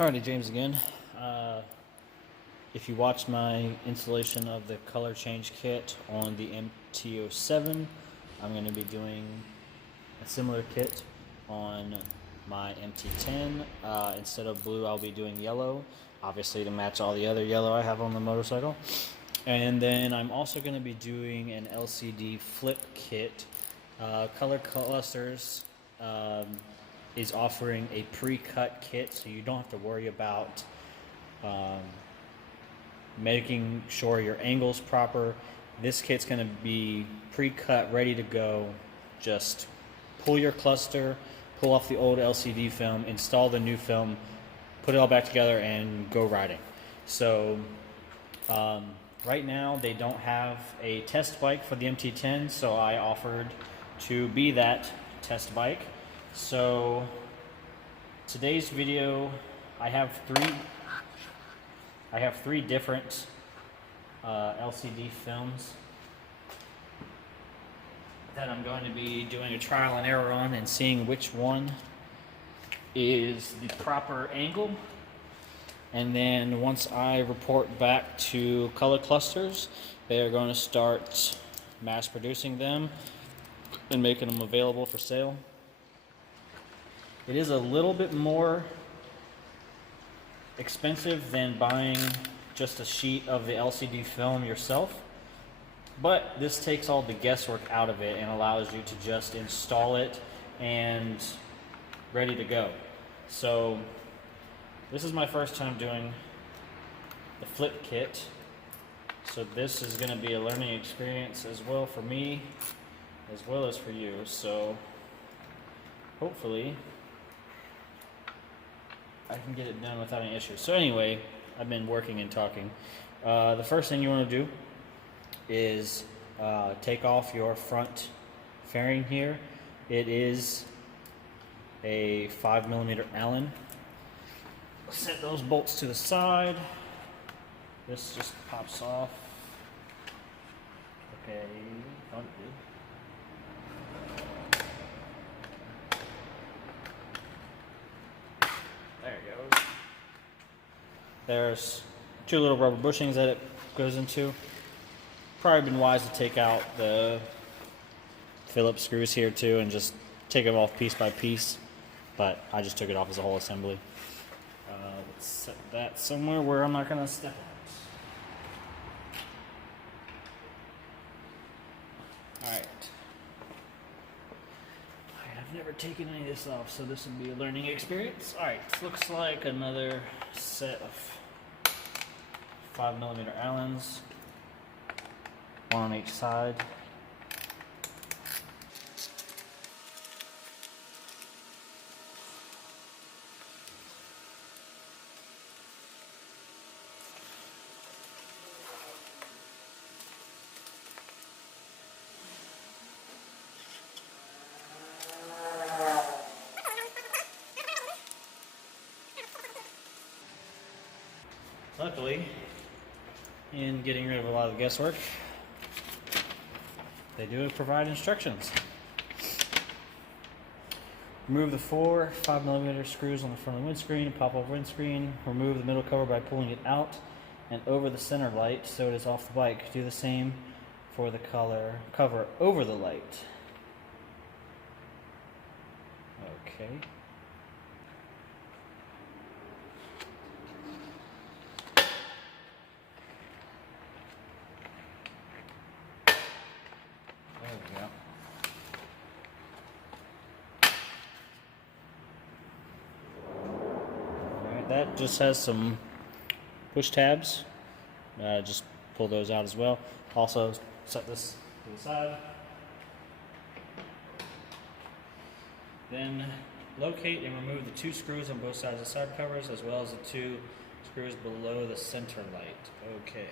Alrighty, James again. If you watched my installation of the color change kit on the MT-10, I'm going to be doing a similar kit on my MT-10. Instead of blue, I'll be doing yellow, obviously to match all the other yellow I have on the motorcycle. And then I'm also going to be doing an LCD flip kit. ColorClusterz is offering a pre-cut kit, so you don't have to worry about making sure your angle's proper. This kit's going to be pre-cut, ready to go. Just pull your cluster, pull off the old LCD film, install the new film, put it all back together, and go riding. So right now they don't have a test bike for the MT-10, so I offered to be that test bike. So today's video, I have three different LCD films that I'm going to be doing a trial and error on and seeing which one is the proper angle. And then once I report back to ColorClusterz, they are going to start mass producing them and making them available for sale. It is a little bit more expensive than buying just a sheet of the LCD film yourself, but this takes all the guesswork out of it and allows you to just install it and ready to go. So this is my first time doing the flip kit, so this is going to be a learning experience as well for me as well as for you. So hopefully I can get it done without any issues. So anyway, I've been working and talking. The first thing you want to do is take off your front fairing here. It is a 5mm Allen. Set those bolts to the side. This just pops off. Okay, thought it did. There it goes. There's two little rubber bushings that it goes into. Probably been wise to take out the Phillips screws here too and just take them off piece by piece, but I just took it off as a whole assembly. Let's set that somewhere where I'm not going to step on it. Alright. I've never taken any of this off, so this will be a learning experience. Alright, looks like another set of 5mm Allens, one on each side. Luckily, in getting rid of a lot of the guesswork, they do provide instructions. Remove the 4 5mm screws on the front of the windscreen and pop off windscreen. Remove the middle cover by pulling it out and over the center light so it is off the bike. Do the same for the color cover over the light. Okay. That just has some push tabs. Just pull those out as well. Also set this to the side. Then locate and remove the 2 screws on both sides of the side covers as well as the 2 screws below the center light. Okay.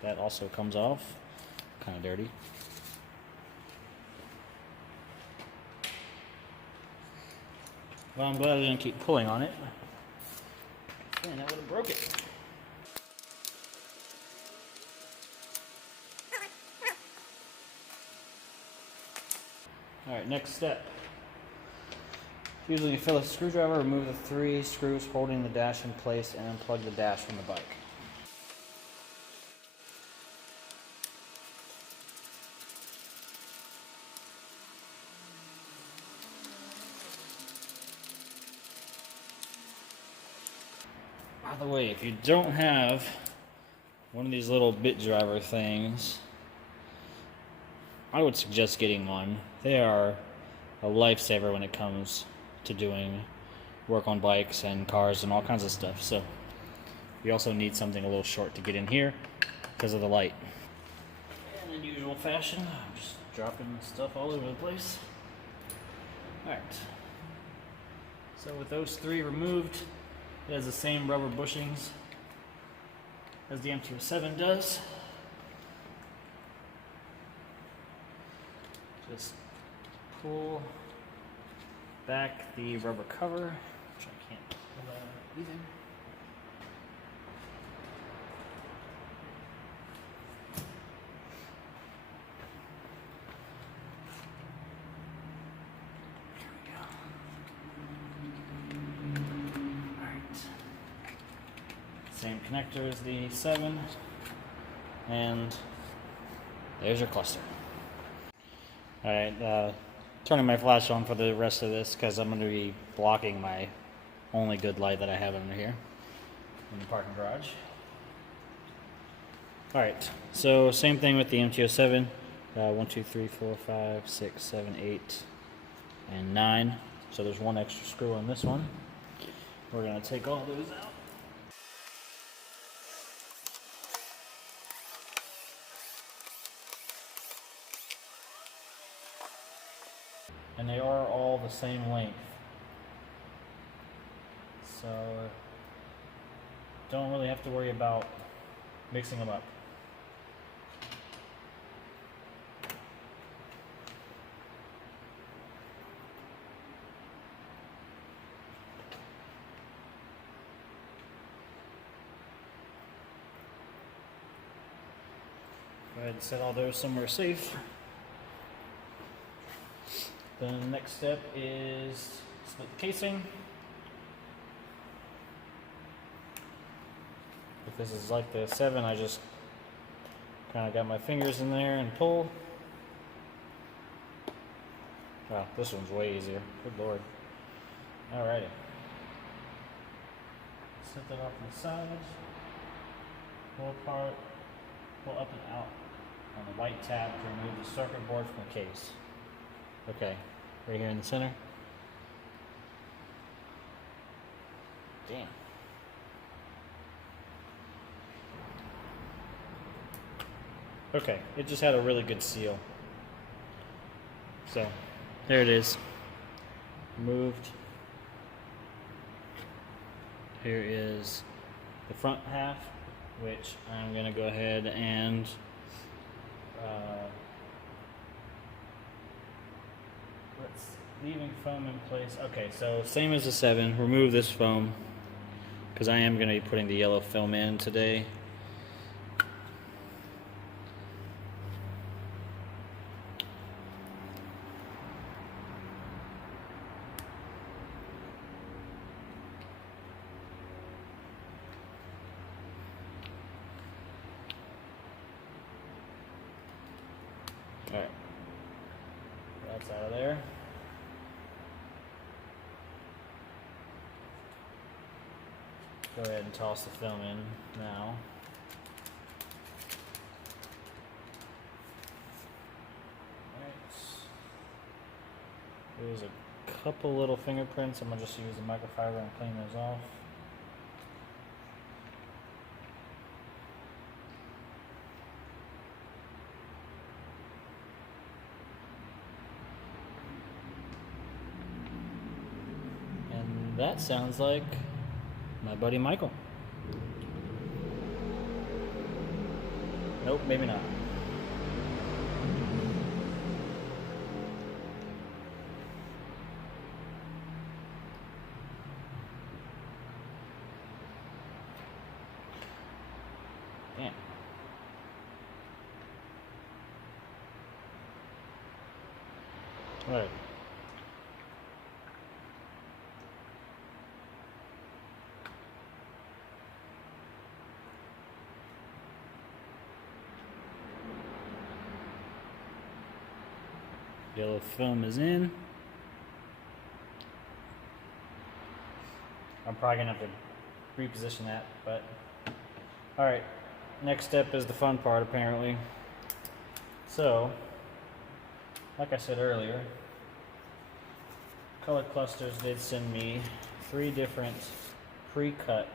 That also comes off. Kind of dirty. Well, I'm glad I didn't keep pulling on it. Man, that would have broke it. Alright, next step. Using a Phillips screwdriver, remove the 3 screws holding the dash in place and unplug the dash from the bike. By the way, if you don't have one of these little bit driver things, I would suggest getting one. They are a lifesaver when it comes to doing work on bikes and cars and all kinds of stuff. So you also need something a little short to get in here because of the light. And in usual fashion, I'm just dropping stuff all over the place. Alright. So with those 3 removed, it has the same rubber bushings as the MT-10 does. Just pull back the rubber cover, which I can't pull out either. Same connector as the 7, and there's your cluster. Alright, turning my flash on for the rest of this because I'm going to be blocking my only good light that I have under here in the parking garage. Alright, so same thing with the MT-07. 1, 2, 3, 4, 5, 6, 7, 8, and 9. So there's 1 extra screw on this one. We're going to take all those out. And they are all the same length. So don't really have to worry about mixing them up. Go ahead and set all those somewhere safe. Then the next step is split the casing. If this is like the 7, I just kind of got my fingers in there and pull. Wow, this one's way easier. Good lord. Alrighty. Set that off to the sides. Pull apart. Pull up and out on the white tab to remove the circuit board from the case. Okay, right here in the center. Damn. Okay, it just had a really good seal. So, there it is. Moved. Here is the front half, which I'm going to go ahead and leaving foam in place. Okay, so same as the 7, remove this foam because I am going to be putting the yellow film in today. Alright, that's out of there. Go ahead and toss the film in now. Alright. There's a couple little fingerprints. I'm going to just use the microfiber and clean those off. And that sounds like my buddy Michael. Nope, maybe not. Damn. Right. Yellow film is in. I'm probably gonna have to reposition that, but all right. Next step is the fun part, apparently. So, like I said earlier, ColorClusterz did send me 3 different pre-cut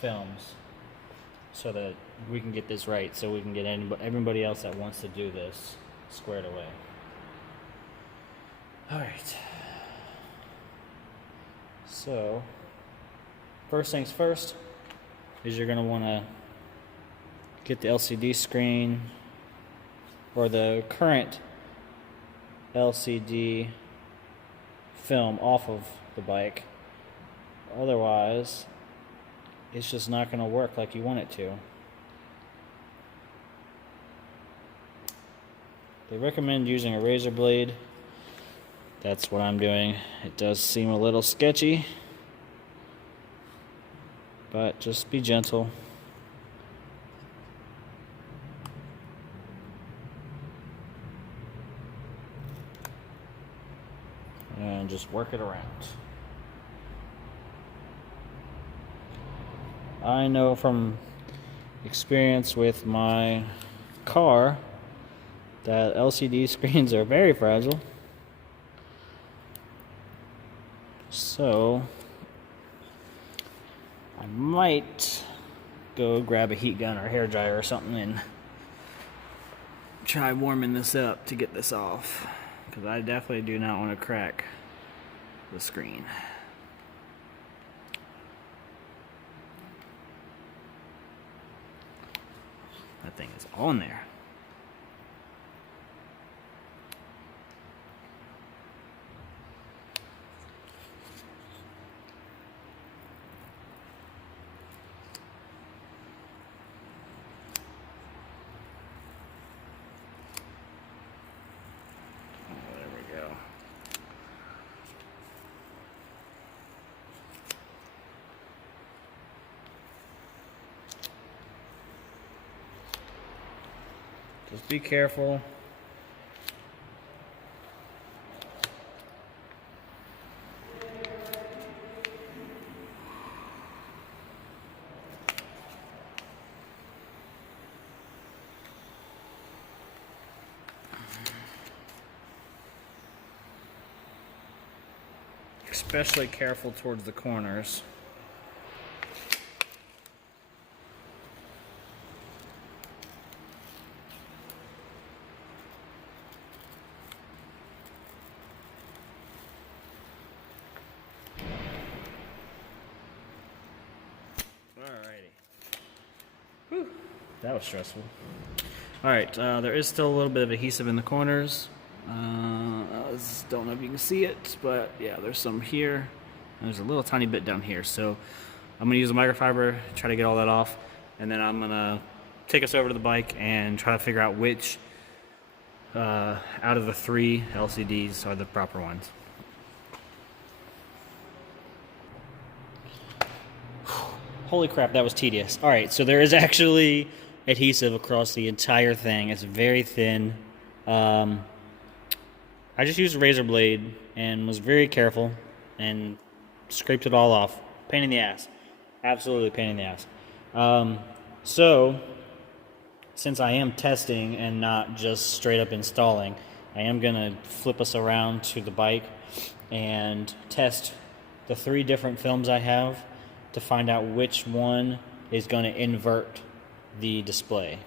films so that we can get this right, so we can get everybody else that wants to do this squared away. All right. So, first things first is you're going to want to get the LCD screen or the current LCD film off of the bike. Otherwise, it's just not going to work like you want it to. They recommend using a razor blade. That's what I'm doing. It does seem a little sketchy, but just be gentle. And just work it around. I know from experience with my car that LCD screens are very fragile. So I might go grab a heat gun or hair dryer or something and try warming this up to get this off, because I definitely do not want to crack the screen. That thing is on there. Just be careful. Especially careful towards the corners. Whew, that was stressful. Alright, there is still a little bit of adhesive in the corners. I don't know if you can see it, but yeah, there's some here. And there's a little tiny bit down here. So I'm going to use a microfiber, try to get all that off. And then I'm going to take us over to the bike and try to figure out which out of the 3 LCDs are the proper ones. Holy crap, that was tedious. Alright, so there is actually adhesive across the entire thing. It's very thin. I just used a razor blade and was very careful and scraped it all off. Pain in the ass. Absolutely pain in the ass. So, since I am testing and not just straight up installing, I am going to flip us around to the bike and test the 3 different films I have to find out which one is going to invert the display.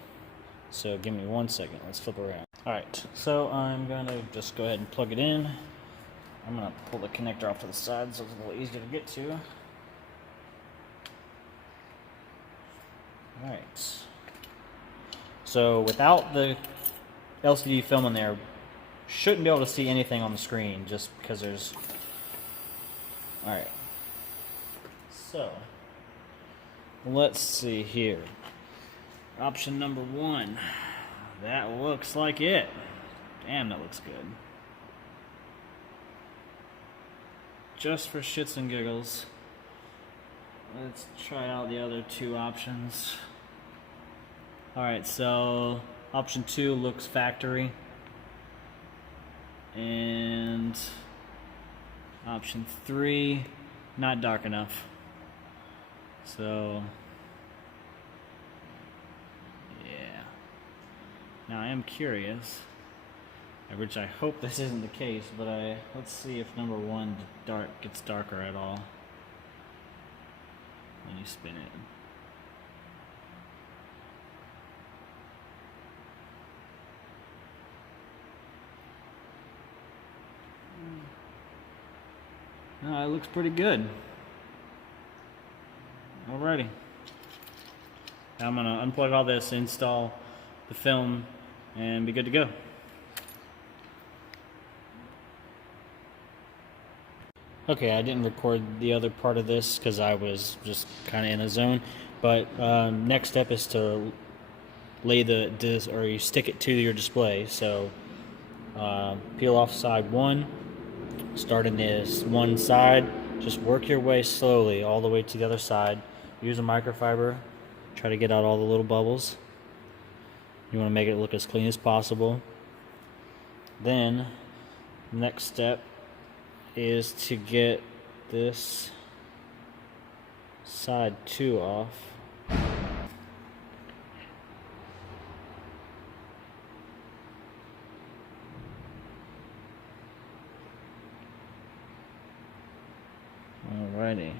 So give me 1 second. Let's flip around. Alright, so I'm going to just go ahead and plug it in. I'm going to pull the connector off to the side so it's a little easier to get to. Alright. So without the LCD film in there, shouldn't be able to see anything on the screen just because there's... Alright. So, let's see here. Option number 1. That looks like it. Damn, that looks good. Just for shits and giggles, let's try out the other two options. Alright, so option 2 looks factory. And option 3, not dark enough. So, yeah. Now I am curious, which I hope this isn't the case, but let's see if number 1 gets darker at all when you spin it. No, it looks pretty good. Alrighty. Now I'm gonna unplug all this, install the film, and be good to go. Okay, I didn't record the other part of this because I was just kind of in a zone. But next step is to lay or you stick it to your display. So peel off side 1. Start in this one side, just work your way slowly all the way to the other side. Use a microfiber, try to get out all the little bubbles. You want to make it look as clean as possible. Then, next step is to get this side 2 off. Alrighty.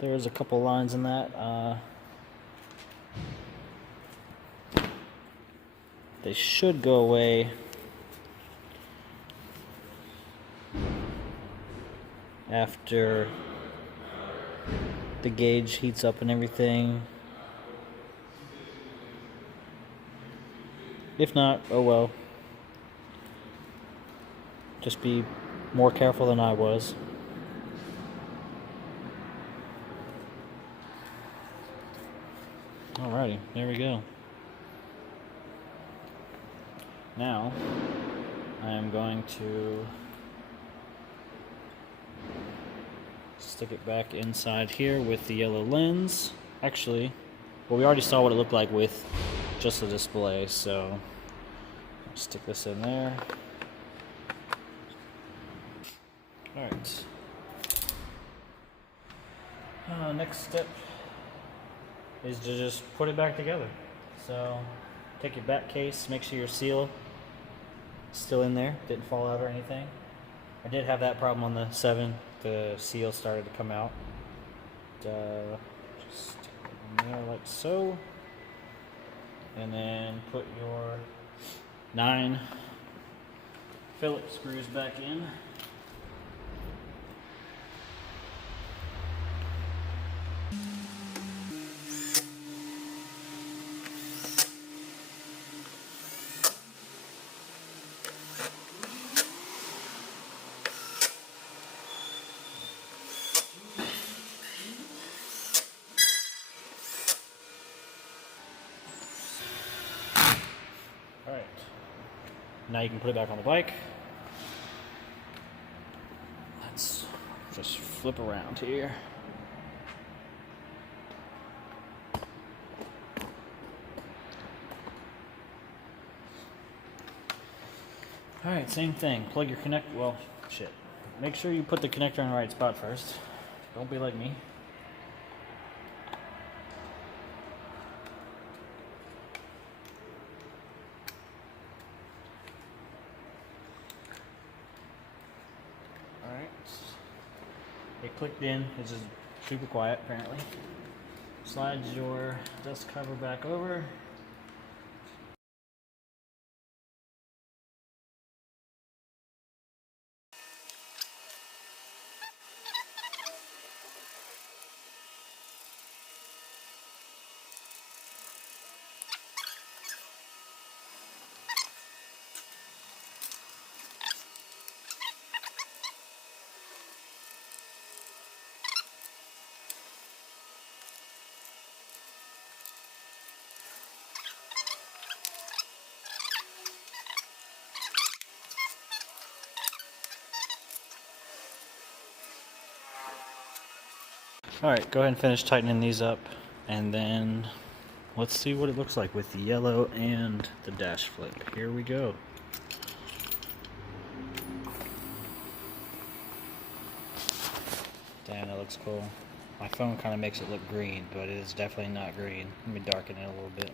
There's a couple lines in that. They should go away after the gauge heats up and everything. If not, oh well. Just be more careful than I was. Alrighty, there we go. Now, I am going to stick it back inside here with the yellow lens. Actually, well, we already saw what it looked like with just the display, so stick this in there. Alright. Next step is to just put it back together. So take your back case, make sure your seal is still in there, didn't fall out or anything. I did have that problem on the 7, the seal started to come out. Just stick it in there like so. And then put your 9 Phillips screws back in. Alright, now you can put it back on the bike. Let's just flip around here. Alright, same thing. Plug your well, shit. Make sure you put the connector in the right spot first. Don't be like me. It clicked in, it's just super quiet apparently. Slide your dust cover back over. Alright, go ahead and finish tightening these up, and then let's see what it looks like with the yellow and the dash flip. Here we go. Damn, that looks cool. My phone kind of makes it look green, but it is definitely not green. Let me darken it a little bit.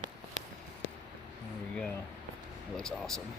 There we go. It looks awesome.